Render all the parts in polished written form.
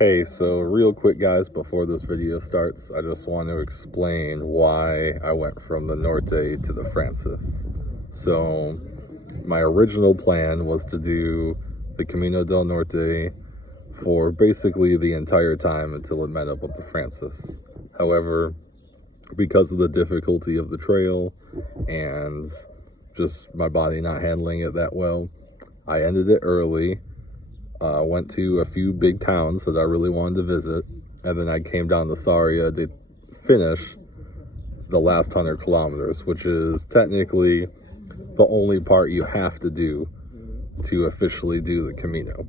Hey, so real quick guys, before this video starts, I just want to explain why I went from the Norte to the Frances. So my original plan was to do the Camino Del Norte for basically the entire time until it met up with the Frances. However, because of the difficulty of the trail and just my body not handling it that well, I ended it early. Went to a few big towns that I really wanted to visit, and then I came down to Sarria to finish the last 100 kilometers, which is technically the only part you have to do to officially do the Camino.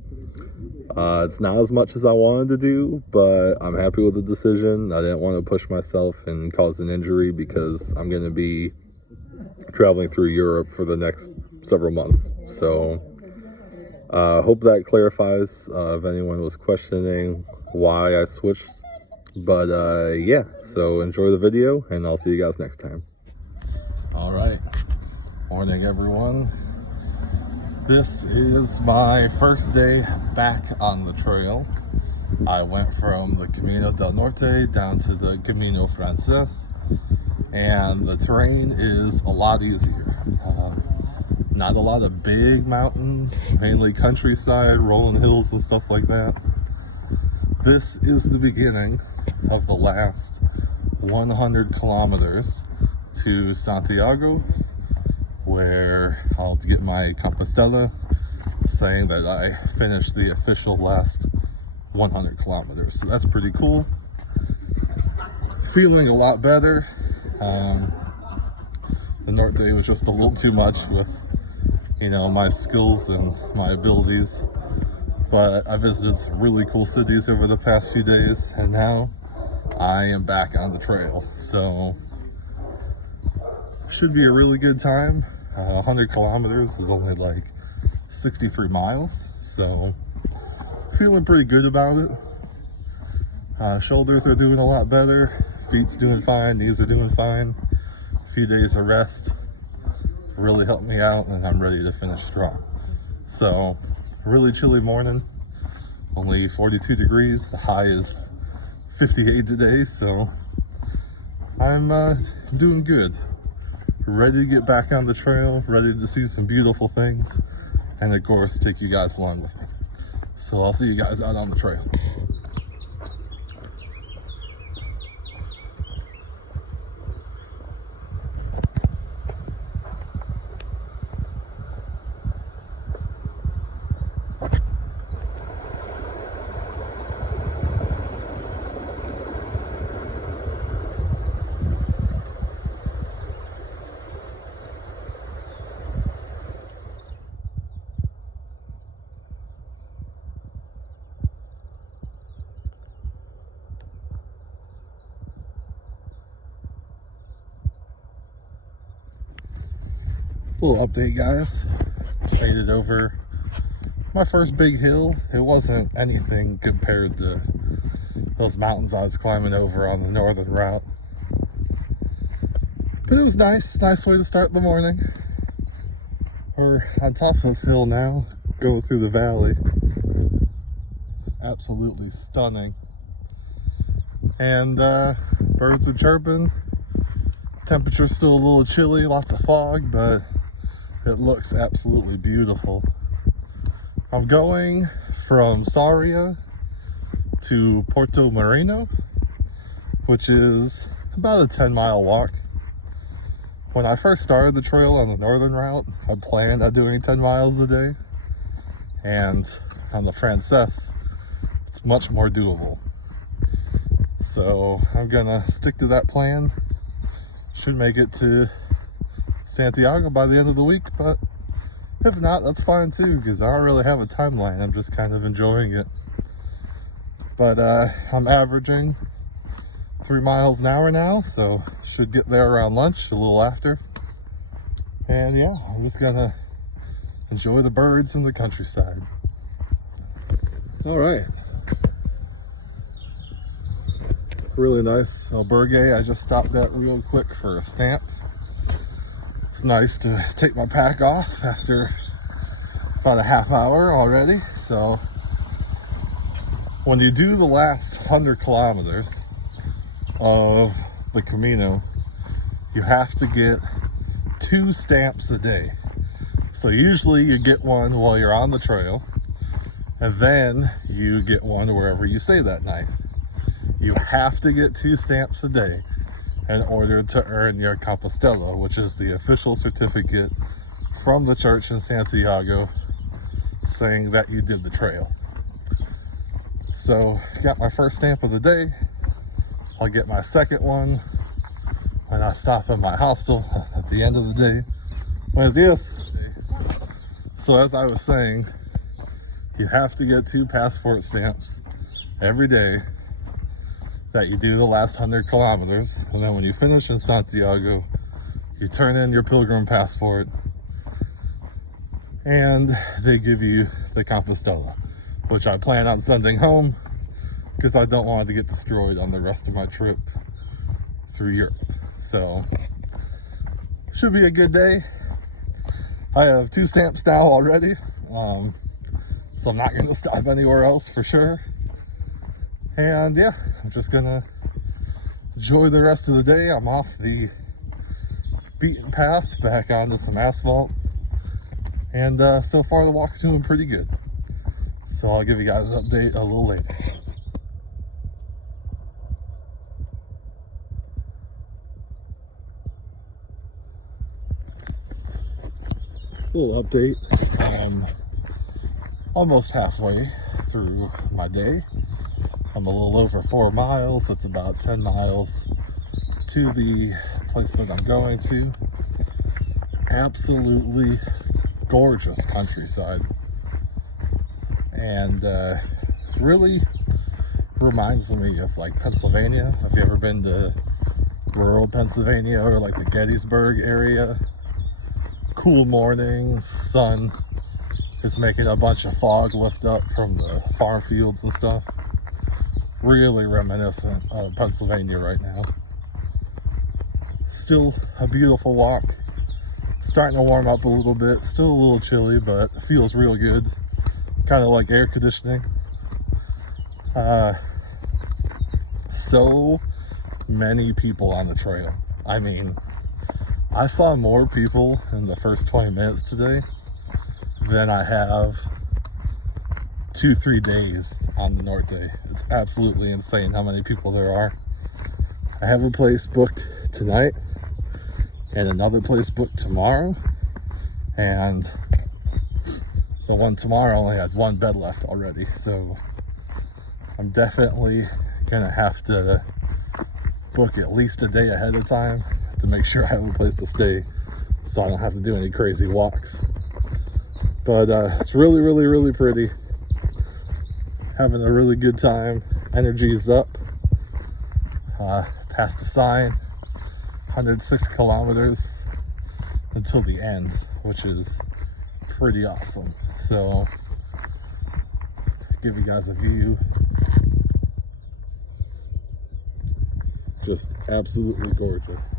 It's not as much as I wanted to do, but I'm happy with the decision. I didn't want to push myself and cause an injury because I'm going to be traveling through Europe for the next several months. So hope that clarifies if anyone was questioning why I switched. But yeah, so enjoy the video and I'll see you guys next time. All right, morning everyone. This is my first day back on the trail. I went from the Camino del Norte down to the Camino Frances, and the terrain is a lot easier. Not a lot of big mountains, mainly countryside, rolling hills and stuff like that. This is the beginning of the last 100 kilometers to Santiago, where I'll get my Compostela saying that I finished the official last 100 kilometers. So that's pretty cool. Feeling a lot better. The Norte was just a little too much with, my skills and my abilities. But I visited some really cool cities over the past few days, and now I am back on the trail. So should be a really good time. 100 kilometers is only like 63 miles, so feeling pretty good about it. Shoulders are doing a lot better, feet's doing fine, knees are doing fine. A few days of rest really helped me out, and I'm ready to finish strong. So really chilly morning, only 42 degrees. The high is 58 today, so I'm doing good. Ready to get back on the trail, ready to see some beautiful things, and of course take you guys along with me. So I'll see you guys out on the trail. Little update, guys. Made it over my first big hill. It wasn't anything compared to those mountains I was climbing over on the northern route, but it was nice way to start the morning. We're on top of this hill now, going through the valley. It's absolutely stunning, and birds are chirping. Temperature's still a little chilly, lots of fog, but it looks absolutely beautiful. I'm going from Sarria to Portomarin, which is about a 10-mile walk. When I first started the trail on the northern route, I planned on doing 10 miles a day. And on the Frances, it's much more doable. So I'm gonna stick to that plan. Should make it to Santiago by the end of the week, but if not, that's fine too, because I don't really have a timeline. I'm just kind of enjoying it. But I'm averaging 3 miles an hour now, so should get there around lunch, a little after. And yeah, I'm just gonna enjoy the birds and the countryside. All right. Really nice albergue I just stopped at real quick for a stamp. It's nice to take my pack off after about a half hour already, so when you do the last 100 kilometers of the Camino, you have to get 2 stamps a day. So usually you get one while you're on the trail, and then you get one wherever you stay that night. You have to get 2 stamps a day in order to earn your Compostela, which is the official certificate from the church in Santiago saying that you did the trail. So got my first stamp of the day. I'll get my second one when I stop at my hostel at the end of the day. Buenos dias. So as I was saying, you have to get 2 passport stamps every day that you do the last 100 kilometers. And then when you finish in Santiago, you turn in your pilgrim passport and they give you the Compostela, which I plan on sending home because I don't want it to get destroyed on the rest of my trip through Europe. So, should be a good day. I have 2 stamps now already, so I'm not going to stop anywhere else for sure. And yeah, I'm just going to enjoy the rest of the day. I'm off the beaten path back onto some asphalt. And so far the walk's doing pretty good. So I'll give you guys an update a little later. Little update. Almost halfway through my day. I'm a little over 4 miles. It's about 10 miles to the place that I'm going to. Absolutely gorgeous countryside. And really reminds me of like Pennsylvania. Have you ever been to rural Pennsylvania or like the Gettysburg area? Cool mornings, sun is making a bunch of fog lift up from the farm fields and stuff. Really reminiscent of Pennsylvania right now. Still a beautiful walk. Starting to warm up a little bit. Still a little chilly, but it feels real good. Kind of like air conditioning. So many people on the trail. I mean, I saw more people in the first 20 minutes today than I have 2-3 days on the Norte. It's absolutely insane how many people there are. I have a place booked tonight and another place booked tomorrow, and the one tomorrow only had 1 bed left already, so I'm definitely gonna have to book at least a day ahead of time to make sure I have a place to stay so I don't have to do any crazy walks. But it's really, really, really pretty. Having a really good time. Energy is up. Passed a sign. 106 kilometers until the end, which is pretty awesome. So, give you guys a view. Just absolutely gorgeous.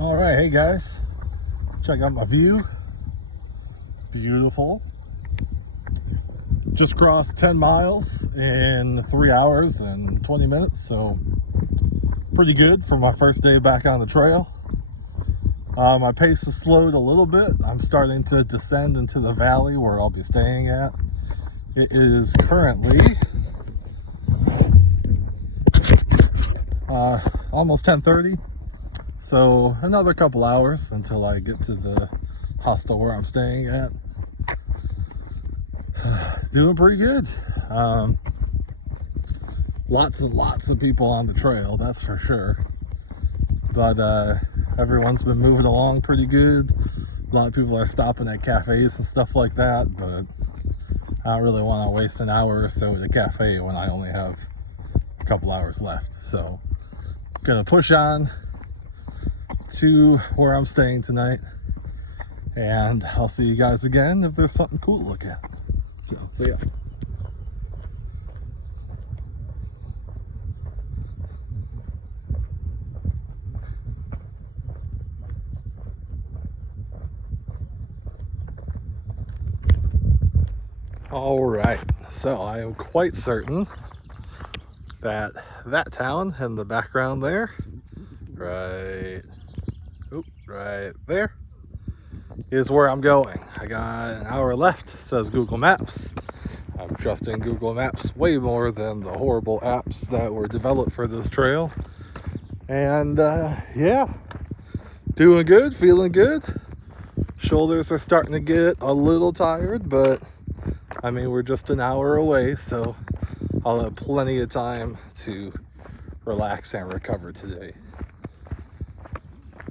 All right, hey guys, check out my view. Beautiful. Just crossed 10 miles in 3 hours and 20 minutes, so pretty good for my first day back on the trail. My pace has slowed a little bit. I'm starting to descend into the valley where I'll be staying at. It is currently almost 10:30, so another couple hours until I get to the hostel where I'm staying at. Doing pretty good. Lots and lots of people on the trail, that's for sure. But everyone's been moving along pretty good. A lot of people are stopping at cafes and stuff like that, but I don't really want to waste an hour or so at a cafe when I only have a couple hours left. So I'm gonna push on to where I'm staying tonight, and I'll see you guys again if there's something cool to look at. So see ya. All right, so I am quite certain that that town in the background there, right there, is where I'm going. I got an hour left, says Google Maps. I'm trusting Google Maps way more than the horrible apps that were developed for this trail. And yeah, doing good, feeling good. Shoulders are starting to get a little tired, but I mean, we're just an hour away, so I'll have plenty of time to relax and recover today.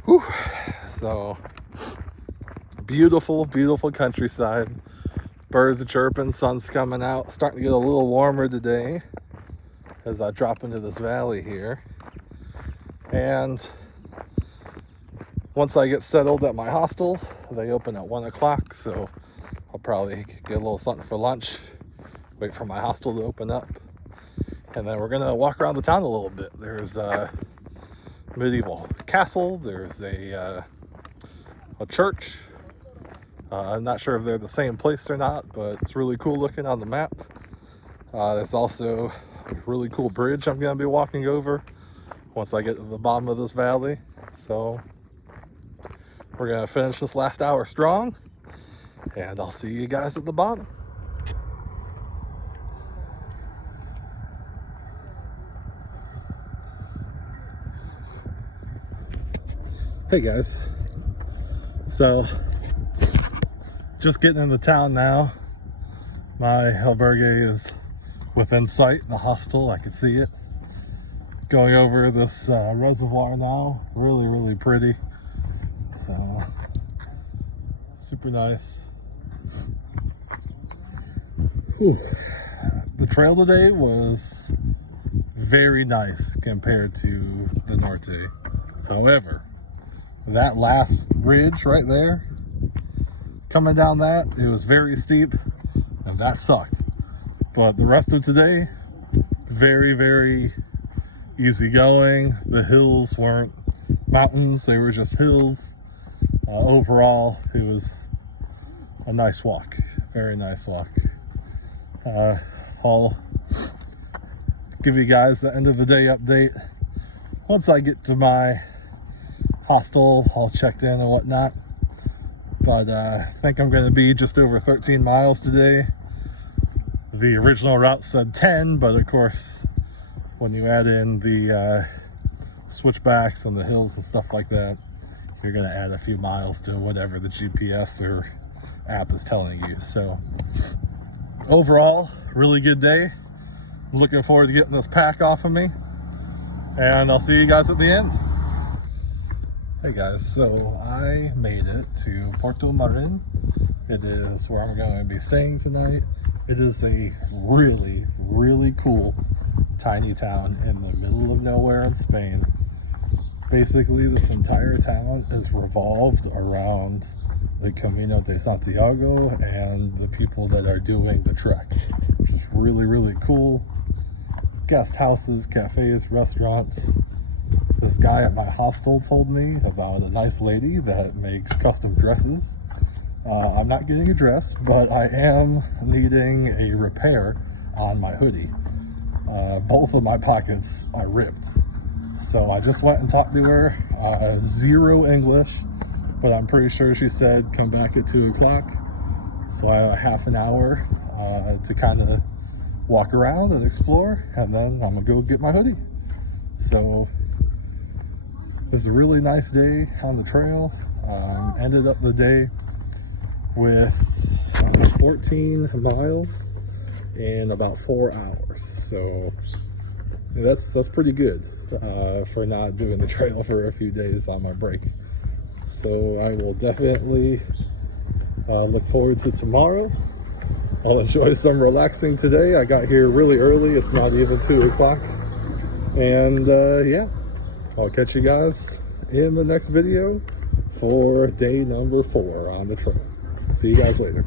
Whew. So, beautiful, beautiful countryside. Birds are chirping, sun's coming out. Starting to get a little warmer today as I drop into this valley here. And once I get settled at my hostel, they open at 1 o'clock, so I'll probably get a little something for lunch, wait for my hostel to open up, and then we're gonna walk around the town a little bit. There's a medieval castle, there's a church. I'm not sure if they're the same place or not, but it's really cool looking on the map. There's also a really cool bridge I'm gonna be walking over once I get to the bottom of this valley. So we're gonna finish this last hour strong, and I'll see you guys at the bottom. Hey guys, so just getting into town now. My albergue is within sight, the hostel, I can see it. Going over this reservoir now, really, really pretty. So, super nice. Whew. The trail today was very nice compared to the Norte. However, that last ridge right there, coming down that, it was very steep, and that sucked. But the rest of today, very, very easy going. The hills weren't mountains, they were just hills. Overall, it was a nice walk, very nice walk. I'll give you guys the end of the day update once I get to my hostel, all checked in and whatnot. But I think I'm going to be just over 13 miles today. The original route said 10, but of course, when you add in the switchbacks and the hills and stuff like that, you're going to add a few miles to whatever the GPS or app is telling you. So overall, really good day. I'm looking forward to getting this pack off of me, and I'll see you guys at the end. Hey guys, so I made it to Portomarin. It is where I'm going to be staying tonight. It is a really, really cool tiny town in the middle of nowhere in Spain. Basically, this entire town is revolved around the Camino de Santiago and the people that are doing the trek, which is really, really cool. Guest houses, cafes, restaurants. This guy at my hostel told me about a nice lady that makes custom dresses. I'm not getting a dress, but I am needing a repair on my hoodie. Both of my pockets are ripped. So I just went and talked to her. Zero English. but I'm pretty sure she said come back at 2 o'clock. So I have a half an hour to kind of walk around and explore, and then I'm gonna go get my hoodie. So it was a really nice day on the trail. Ended up the day with 14 miles in about 4 hours. So that's pretty good for not doing the trail for a few days on my break. So I will definitely look forward to tomorrow. I'll enjoy some relaxing today. I got here really early. It's not even 2 o'clock. And yeah, I'll catch you guys in the next video for day number 4 on the trail. See you guys later.